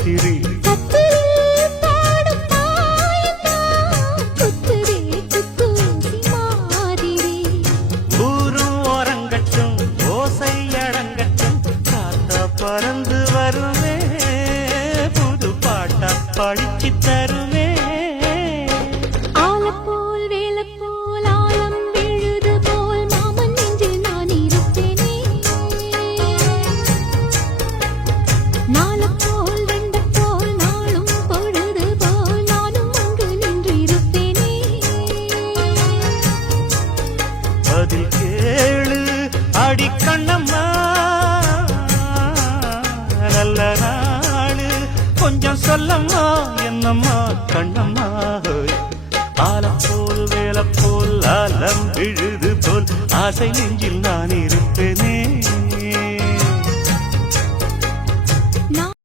கத்திரி ஊரும் ஓரங்கட்டும் ஓசை அடங்கட்டும் காத்தா பறந்து வருமே புது பாட்டா படிச்சு தருமே பதில் கேளு அடி கண்ணம்மா நல்ல நாளு கொஞ்சம் சொல்லம்மா என்னம்மா கண்ணம்மா ஆலப்போல் வேலப்போல் ஆலம் விழுது போல் ஆசை நெஞ்சில் நான் இருப்பேன்